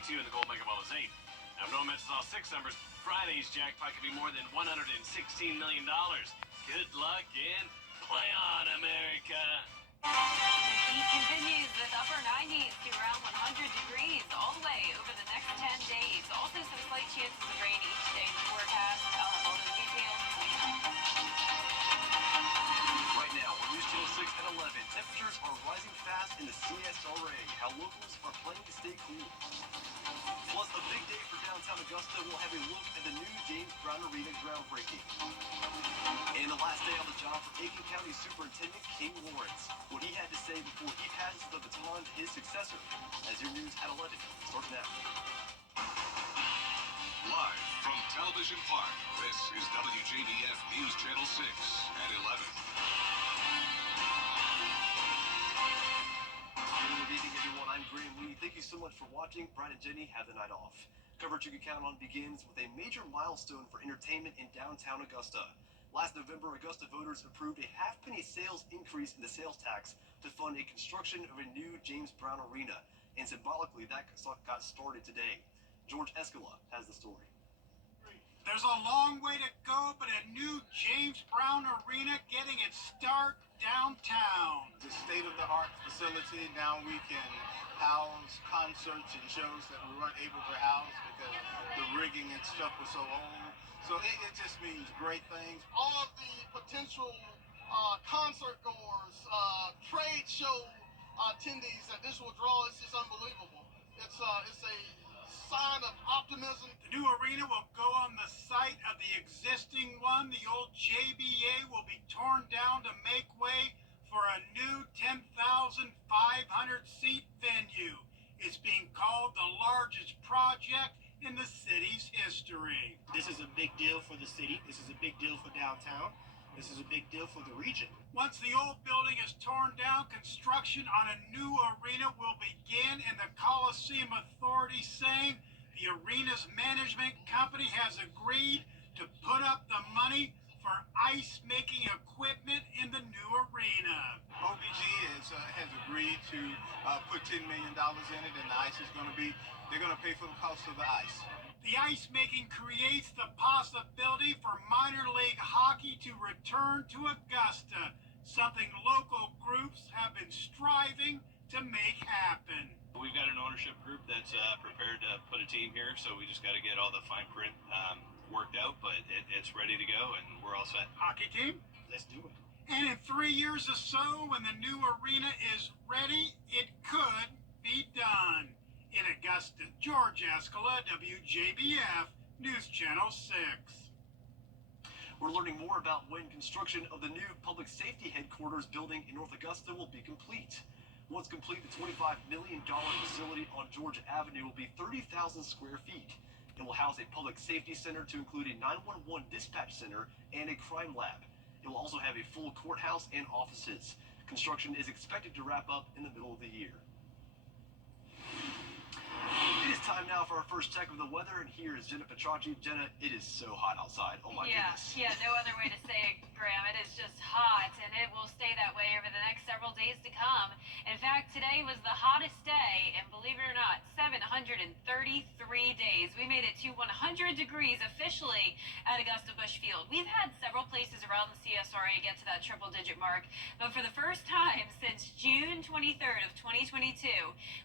62 and the gold mega ball is 8. Now, no mentions all 6 numbers. Friday's jackpot could be more than $116 million. Good luck and play on, America. The heat continues with upper 90s to around 100 degrees all the way over the next 10 days. Also, some slight chances of rain each day in the forecast. I'll have all those details coming up. Right now, on News Channel 6 at 11, temperatures are rising fast in the CSRA. How locals are planning to stay cool. Plus, a big day for downtown Augusta. We'll have a look at the new James Brown Arena groundbreaking. And the last day on the job for Aiken County Superintendent King Lawrence. What he had to say before he passes the baton to his successor. As your news at 11 starts now. Live from Television Park, this is WJBF News Channel 6 at 11. Good evening, everyone. I'm Graham Lee. Thank you so much for watching. Brian and Jenny have the night off. Coverage you can count on begins with a major milestone for entertainment in downtown Augusta. Last November, Augusta voters approved a half-penny sales increase in the sales tax to fund a construction of a new James Brown Arena. And symbolically, that got started today. George Escala has the story. There's a long way to go, but a new James Brown Arena getting its start downtown. The state-of-the-art facility. Now we can house concerts and shows that we weren't able to house because the rigging and stuff was so old. So it just means great things. All of the potential concert goers, trade show attendees that this will draw is just unbelievable. It's a sign of optimism. The new arena will go on the site of the existing one. The old JBA will be torn down to make way for a new 10,500-seat venue. It's being called the largest project in the city's history. This is a big deal for the city. This is a big deal for downtown. This is a big deal for the region. Once the old building is torn down, construction on a new arena will begin, and the Coliseum Authority saying the arena's management company has agreed to put up the money for ice-making equipment in the new arena. OBG has agreed to put $10 million in it, and the ice is they're going to pay for the cost of the ice. The ice making creates the possibility for minor league hockey to return to Augusta, something local groups have been striving to make happen. We've got an ownership group that's prepared to put a team here, so we just got to get all the fine print worked out, but it's ready to go, and we're all set. Hockey team? Let's do it. And in 3 years or so, when the new arena is ready, it could be done. In Augusta, George Escala, WJBF, News Channel 6. We're learning more about when construction of the new public safety headquarters building in North Augusta will be complete. Once complete, the $25 million facility on Georgia Avenue will be 30,000 square feet. It will house a public safety center to include a 911 dispatch center and a crime lab. It will also have a full courthouse and offices. Construction is expected to wrap up in the middle of the year. It is time now for our first check of the weather, and here is Jenna Petracci. Jenna, it is so hot outside. Oh my goodness. Yeah, no other way to say it, Graham. It is just hot, and it will stay that way over the next several days to come. In fact, today was the hottest day, and believe it or not, 733 days. We made it to 100 degrees officially at Augusta Busch Field. We've had several places around the CSRA get to that triple-digit mark, but for the first time since June 23rd of 2022,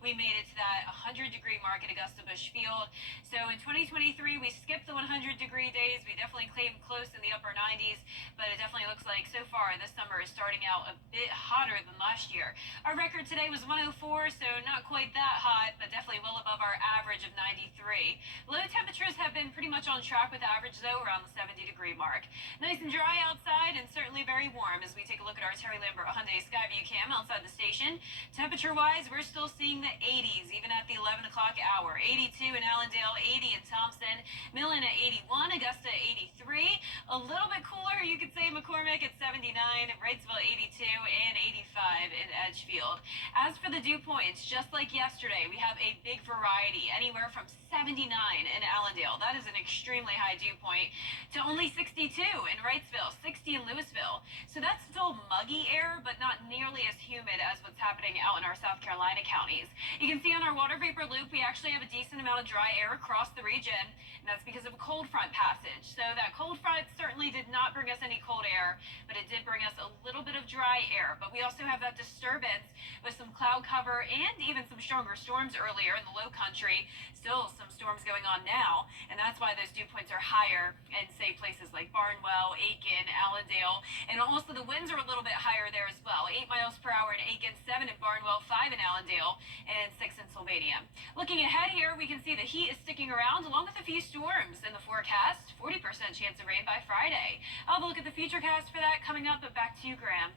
we made it to that 100-degree mark at Augusta Busch Field. So in 2023, we skipped the 100-degree days. We definitely came close in the upper 90s, but it definitely looks like so far this summer is starting out a bit hotter than last year. Our record today was 104, so not quite that hot, but definitely well above our average of 93. Low temperatures have been pretty much on track with average, though, around the 70-degree mark. Nice and dry outside and certainly very warm as we take a look at our Terry Lambert Hyundai Skyview cam outside the station. Temperature-wise, we're still seeing the 80s, even at the 11 o'clock hour. 82 in Allendale, 80 in Thompson, Millen at 81, Augusta at 83. A little bit cooler, you could say McCormick at 79, Wrightsville 82, and 85 in Edgefield. As for the dew points, just like yesterday, we have a big variety. anywhere from 79 in Allendale. That is an extremely high dew point, to only 62 in Wrightsville, 60 in Louisville. So that's still muggy air, but not nearly as humid as what's happening out in our South Carolina counties. You can see on our water vapor loop, we actually have a decent amount of dry air across the region, and that's because of a cold front passage. So that cold front certainly did not bring us any cold air, but it did bring us a little bit of dry air. But we also have that disturbance with some cloud cover and even some stronger storms earlier in the low country. Still some storms going on now, and that's why those dew points are higher in, say, places like Barnwell, Aiken, Allendale, and also the winds are a little bit higher there as well. 8 miles per hour in Aiken, 7 in Barnwell, 5 in Allendale, and 6 in Sylvania. Looking ahead here, we can see the heat is sticking around along with a few storms in the forecast. 40% chance of rain by Friday. I'll have a look at the futurecast for that coming up, but back to you, Graham.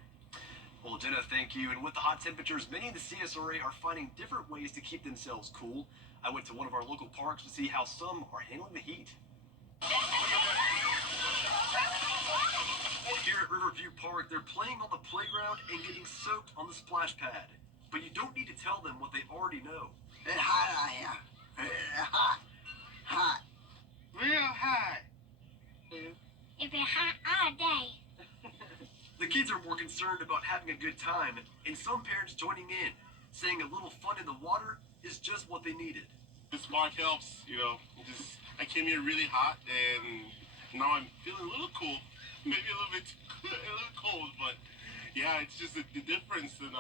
Well, Jenna, thank you. And with the hot temperatures, many in the CSRA are finding different ways to keep themselves cool. I went to one of our local parks to see how some are handling the heat. Here at Riverview Park, they're playing on the playground and getting soaked on the splash pad. But you don't need to tell them what they already know. It's hot out here. Hot. Hot. Real hot. It's been hot all day. The kids are more concerned about having a good time, and some parents joining in, saying a little fun in the water is just what they needed. This park helps, you know. I came here really hot, and now I'm feeling a little cool, maybe a little bit cold, but yeah, it's just the difference in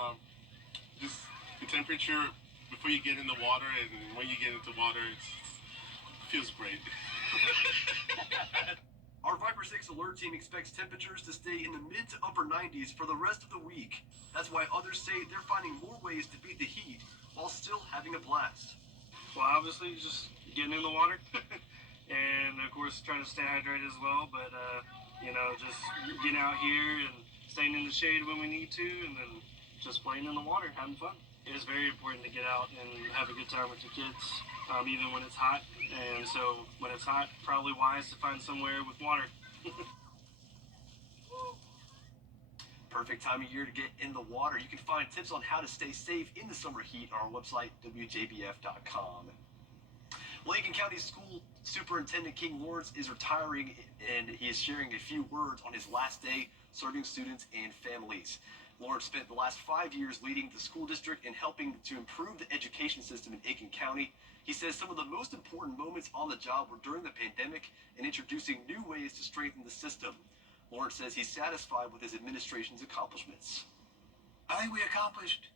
just the temperature before you get in the water, and when you get into water, it feels great. Our Viper 6 alert team expects temperatures to stay in the mid to upper 90s for the rest of the week. That's why others say they're finding more ways to beat the heat while still having a blast. Well, obviously, just getting in the water, and of course, trying to stay hydrated as well. But you know, just getting out here and staying in the shade when we need to, and then just playing in the water, having fun. It is very important to get out and have a good time with your kids, even when it's hot. And so when it's hot, probably wise to find somewhere with water. Perfect time of year to get in the water. You can find tips on how to stay safe in the summer heat on our website, WJBF.com. Well, Aiken County School Superintendent King Lawrence is retiring, and he is sharing a few words on his last day serving students and families. Lawrence spent the last 5 years leading the school district and helping to improve the education system in Aiken County. He says some of the most important moments on the job were during the pandemic and introducing new ways to strengthen the system. Lawrence says he's satisfied with his administration's accomplishments. I think we accomplished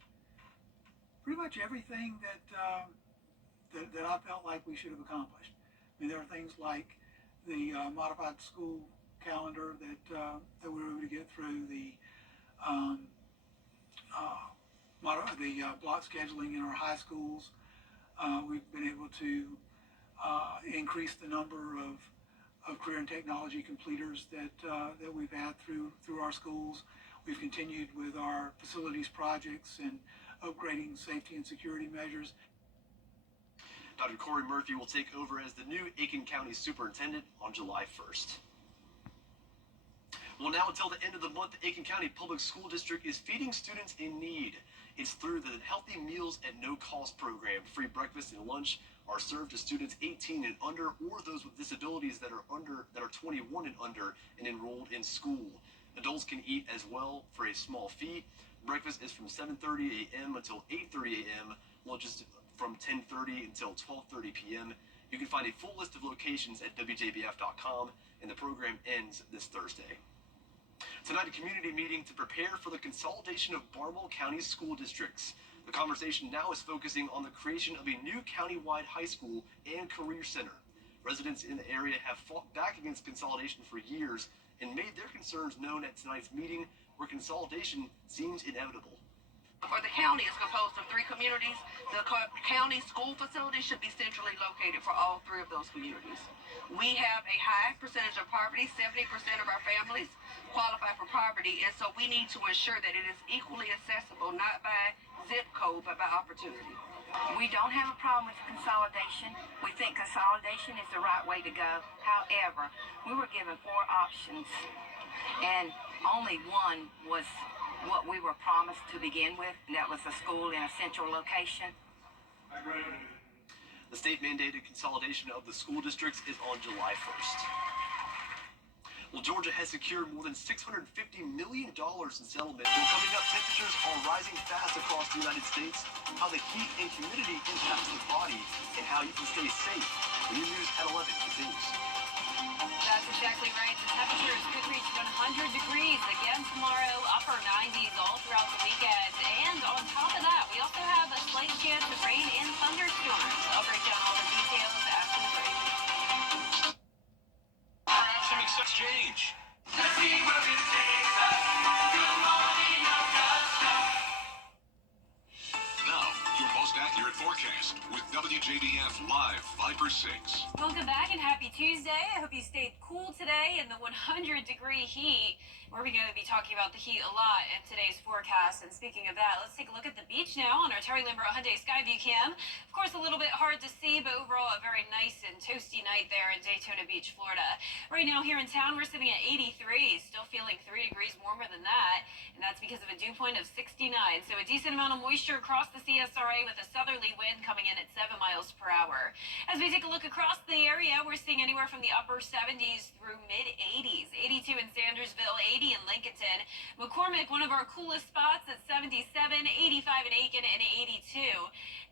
pretty much everything that I felt like we should have accomplished. I mean, there are things like the modified school calendar that we were able to get through, the block scheduling in our high schools. We've been able to increase the number of career and technology completers that we've had through our schools. We've continued with our facilities projects and upgrading safety and security measures. Dr. Corey Murphy will take over as the new Aiken County Superintendent on July 1st. Well, now until the end of the month, the Aiken County Public School District is feeding students in need. It's through the Healthy Meals at No Cost program. Free breakfast and lunch are served to students 18 and under, or those with disabilities that are 21 and under and enrolled in school. Adults can eat as well for a small fee. Breakfast is from 7:30 a.m. until 8:30 a.m. Lunch is from 10:30 until 12:30 p.m. You can find a full list of locations at WJBF.com, and the program ends this Thursday. Tonight, a community meeting to prepare for the consolidation of Barnwell County school districts. The conversation now is focusing on the creation of a new countywide high school and career center. Residents in the area have fought back against consolidation for years and made their concerns known at tonight's meeting, where consolidation seems inevitable. For the county is composed of 3 communities. The county school facility should be centrally located for all 3 of those communities. We have a high percentage of poverty. 70% of our families qualify for poverty, and so we need to ensure that it is equally accessible, not by zip code, but by opportunity. We don't have a problem with consolidation. We think consolidation is the right way to go. However, we were given 4 options, and only one was what we were promised to begin with, and that was a school in a central location. The state-mandated consolidation of the school districts is on July 1st. Well, Georgia has secured more than $650 million in settlement. Well, coming up, temperatures are rising fast across the United States, how the heat and humidity impacts the body, and how you can stay safe. The New News at 11 continues. That's exactly right. The temperatures could reach 100 degrees again tomorrow, upper 90s all throughout the weekend. And on top of that, we also have a slight chance of rain and thunderstorms. I'll break down all the details after the break. Perhaps some exchange. Let's see where it takes us. Good morning, Augusta. Now, your most accurate forecast with WJDF Live 5/6. Welcome back and happy Tuesday. I hope you stayed cool today in the 100-degree heat. We're going to be talking about the heat a lot in today's forecast. And speaking of that, let's take a look at the beach now on our Terry Lambert Hyundai Skyview Cam. Of course, a little bit hard to see, but overall a very nice and toasty night there in Daytona Beach, Florida. Right now here in town, we're sitting at 83, still feeling 3 degrees warmer than that. And that's because of a dew point of 69. So a decent amount of moisture across the CSRA with a southerly wind coming in at 7 miles per hour. As we take a look across the area, we're seeing anywhere from the upper 70s through mid-80s. 82 in Sandersville, 80 in Lincolnton. McCormick, one of our coolest spots at 77, 85 in Aiken, and 82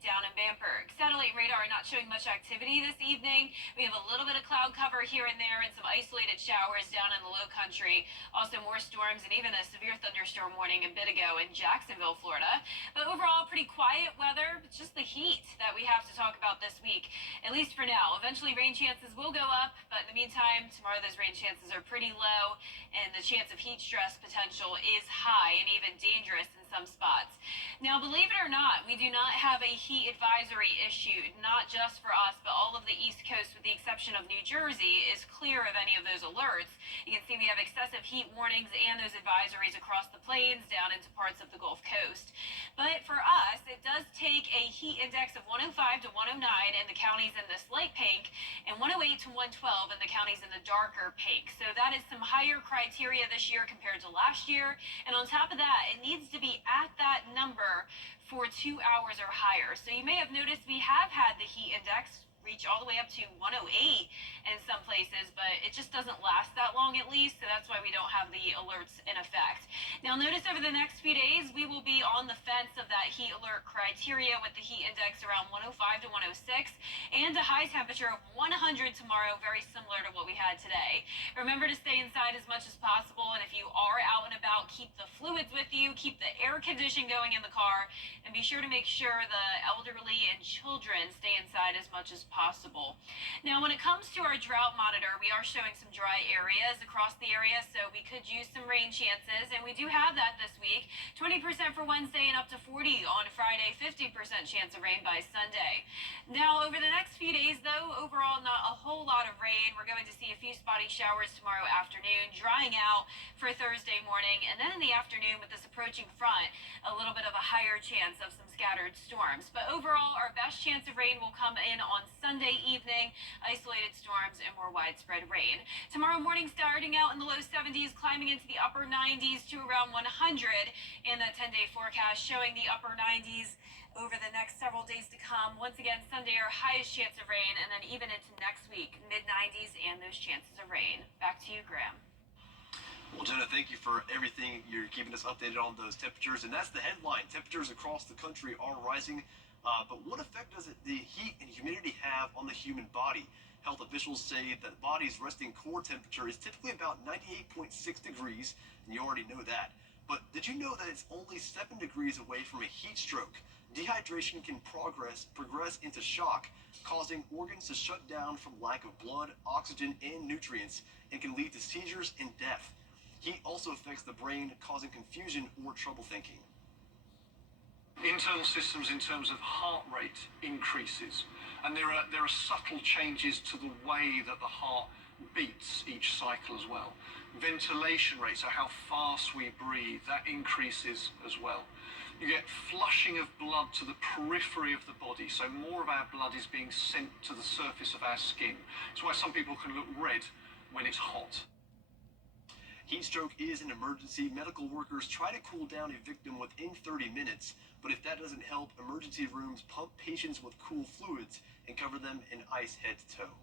down in Bamberg. Satellite radar not showing much activity this evening. We have a little bit of cloud cover here and there and some isolated showers down in the low country. Also more storms and even a severe thunderstorm warning a bit ago in Jacksonville, Florida. But overall, pretty quiet weather. It's just the heat that we have to talk about this week, at least for now. Eventually, rain chances will go up, but in the meantime, tomorrow those rain chances are pretty low, and the chance of heat stress potential is high and even dangerous in some spots. Now, believe it or not, we do not have a heat advisory issued, not just for us, but all of the East Coast, with the exception of New Jersey, is clear of any of those alerts. You can see we have excessive heat warnings and those advisories across the plains down into parts of the Gulf Coast. But for us, it does take a heat index of 105 to 109 in the counties in this light pink and 108 to 112 in the counties in the darker pink. So that is some higher criteria this year compared to last year. And on top of that, it needs to be at that number for 2 hours or higher. So you may have noticed we have had the heat index reach all the way up to 108 in some places, but it just doesn't last that long at least, so that's why we don't have the alerts in effect. Now notice over the next few days, we will be on the fence of that heat alert criteria with the heat index around 105 to 106 and a high temperature of 100 tomorrow, very similar to what we had today. Remember to stay inside as much as possible, and if you are out and about, keep the fluids with you, keep the air conditioning going in the car, and be sure to make sure the elderly and children stay inside as much as possible. Now, when it comes to our drought monitor, we are showing some dry areas across the area, so we could use some rain chances, and we do have that this week. 20% for Wednesday and up to 40 on Friday, 50% chance of rain by Sunday. Now, over the next few days, though, overall not a whole lot of rain. We're going to see a few spotty showers tomorrow afternoon, drying out for Thursday morning, and then in the afternoon with this approaching front, a little bit of a higher chance of some scattered storms. But overall, our best chance of rain will come in on Sunday evening, isolated storms and more widespread rain. Tomorrow morning starting out in the low 70s, climbing into the upper 90s to around 100, and that 10-day forecast showing the upper 90s over the next several days to come. Once again, Sunday our highest chance of rain, and then even into next week, mid-90s and those chances of rain. Back to you, Graham. Well, Jenna, thank you for everything. You're keeping us updated on those temperatures, and that's the headline. Temperatures across the country are rising, but what effect does the heat and humidity have on the human body? Health officials say that the body's resting core temperature is typically about 98.6 degrees, and you already know that. But did you know that it's only 7 degrees away from a heat stroke? Dehydration can progress into shock, causing organs to shut down from lack of blood, oxygen, and nutrients, and can lead to seizures and death. Heat also affects the brain, causing confusion or trouble thinking. Internal systems in terms of heart rate increases, and there are subtle changes to the way that the heart beats each cycle as well. Ventilation rate, so how fast we breathe, that increases as well. You get flushing of blood to the periphery of the body, so more of our blood is being sent to the surface of our skin. That's why some people can look red when it's hot. Heat stroke is an emergency. Medical workers try to cool down a victim within 30 minutes, but if that doesn't help, emergency rooms pump patients with cool fluids and cover them in ice head to toe.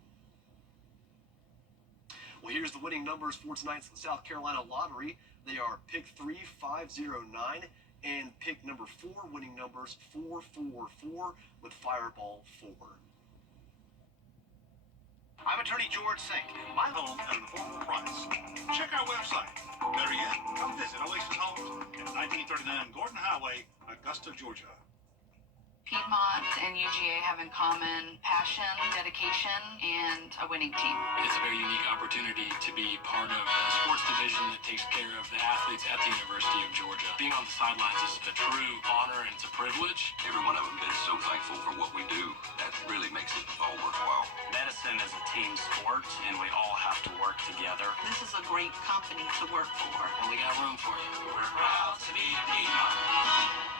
Well, here's the winning numbers for tonight's South Carolina lottery. They are pick 3, 509, and pick number 4, winning numbers 444 with Fireball 4. I'm attorney George Sink. My home at an affordable price. Check our website. Better yet, come visit Oasis Homes at 1939 Gordon Highway, Augusta, Georgia. Piedmont and UGA have in common passion, dedication, and a winning team. It's a very unique opportunity to be part of a sports division that takes care of the athletes at the University of Georgia. Being on the sidelines is a true honor and it's a privilege. Every one of them been so thankful for what we do. That really makes it all worthwhile. Medicine is a team sport, and we all have to work together. This is a great company to work for. And we got room for you. We're proud to be Piedmont.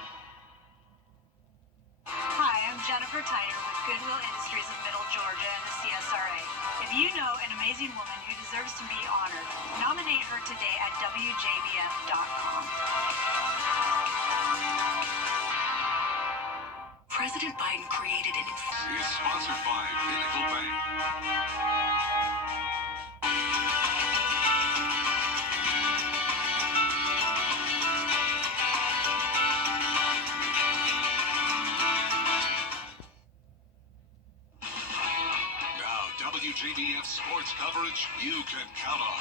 Hi, I'm Jennifer Tyner with Goodwill Industries of Middle Georgia and the CSRA. If you know an amazing woman who deserves to be honored, nominate her today at WJBF.com. President Biden created an... Is sponsored by Pinnacle Bank. WJBF sports coverage you can count on.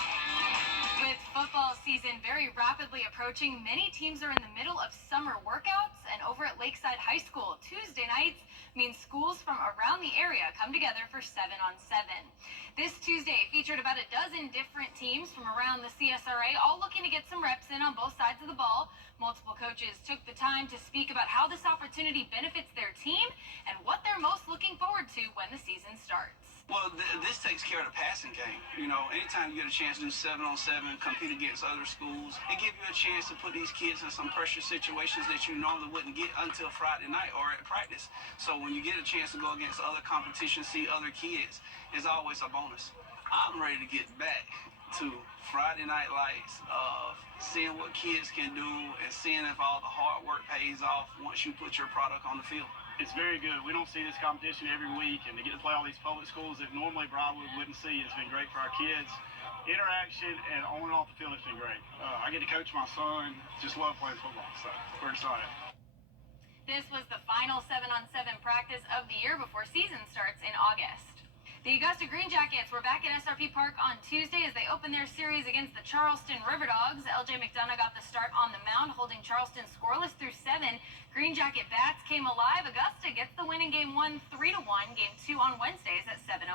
With football season very rapidly approaching, many teams are in the middle of summer workouts, and over at Lakeside High School, Tuesday nights means schools from around the area come together for 7-on-7. This Tuesday featured about a dozen different teams from around the CSRA, all looking to get some reps in on both sides of the ball. Multiple coaches took the time to speak about how this opportunity benefits their team and what they're most looking forward to when the season starts. Well, this takes care of the passing game. You know, anytime you get a chance to do 7-on-7, compete against other schools, it gives you a chance to put these kids in some pressure situations that you normally wouldn't get until Friday night or at practice. So when you get a chance to go against other competition, see other kids, it's always a bonus. I'm ready to get back to Friday night lights of seeing what kids can do and seeing if all the hard work pays off once you put your product on the field. It's very good. We don't see this competition every week, and to get to play all these public schools that normally Briarwood wouldn't see, it's been great for our kids. Interaction and on and off the field has been great. I get to coach my son. Just love playing football, so we're excited. This was the final 7-on-7 practice of the year before season starts in August. The Augusta Green Jackets were back at SRP Park on Tuesday as they opened their series against the Charleston River Dogs. LJ McDonough got the start on the mound, holding Charleston scoreless through 7. Green Jacket bats came alive. Augusta gets the win in Game 1, 3-1. Game 2 on Wednesdays at 7:05.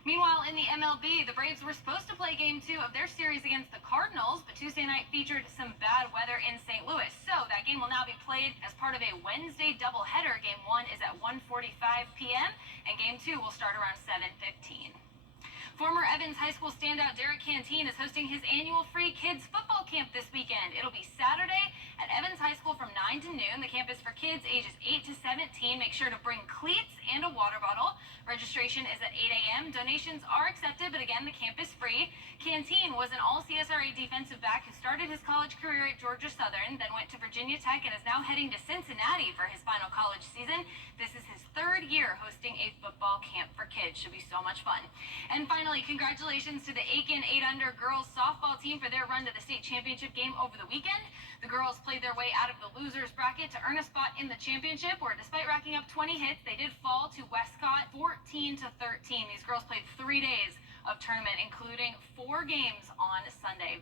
Meanwhile, in the MLB, the Braves were supposed to play Game 2 of their series against the Cardinals, but Tuesday night featured some bad weather in St. Louis. So that game will now be played as part of a Wednesday doubleheader. Game 1 is at 1:45 p.m., and Game 2 will start around 7:15. Former Evans High School standout Derek Canteen is hosting his annual free kids football camp this weekend. It'll be Saturday at Evans High School from 9 to noon. The camp is for kids ages 8 to 17. Make sure to bring cleats and a water bottle. Registration is at 8 a.m. Donations are accepted, but again, the camp is free. Canteen was an all-CSRA defensive back who started his college career at Georgia Southern, then went to Virginia Tech, and is now heading to Cincinnati for his final college season. This is his third year hosting a football camp for kids. Should be so much fun. And finally, congratulations to the Aiken 8-Under girls softball team for their run to the state championship game over the weekend. The girls played their way out of the losers bracket to earn a spot in the championship, where despite racking up 20 hits, they did fall to Westcott 14-13. These girls played 3 days of tournament, including 4 games on Sunday.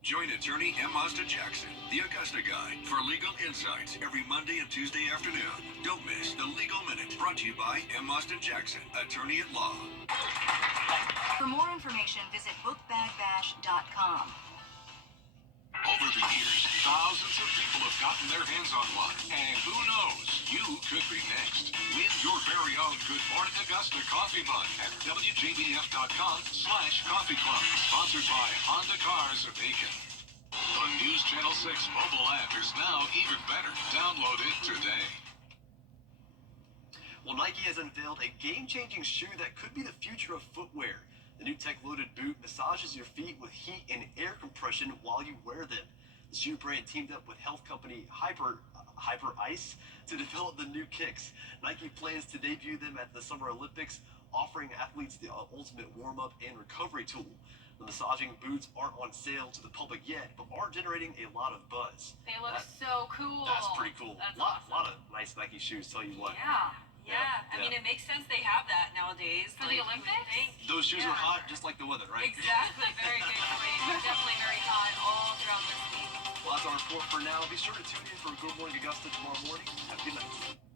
Join attorney M. Mazda Jackson, the Augusta Guy, for legal insights every Monday and Tuesday afternoon. Don't miss the Legal Minute, brought to you by M. Mazda Jackson, attorney at law. For more information, visit bookbagbash.com. Over the years, thousands of people have gotten their hands on one. And who knows, you could be next. Win your very own Good Morning Augusta coffee mug at WJBF.com/coffee club. Sponsored by Honda Cars of Aiken. The News Channel 6 mobile app is now even better. Download it today. Well, Nike has unveiled a game-changing shoe that could be the future of footwear. The new tech-loaded boot massages your feet with heat and air compression while you wear them. The shoe brand teamed up with health company Hyper Ice to develop the new kicks. Nike plans to debut them at the Summer Olympics, offering athletes the ultimate warm-up and recovery tool. The massaging boots aren't on sale to the public yet, but are generating a lot of buzz. They look so cool. That's pretty cool. That's lot of nice Nike shoes, tell you what. Yeah. I mean, it makes sense they have that nowadays. For the Olympics? Those shoes are hot just like the weather, right? Exactly. Very good point. They're definitely very hot all throughout this week. Well, that's our report for now. Be sure to tune in for Good Morning Augusta tomorrow morning. Have a good night.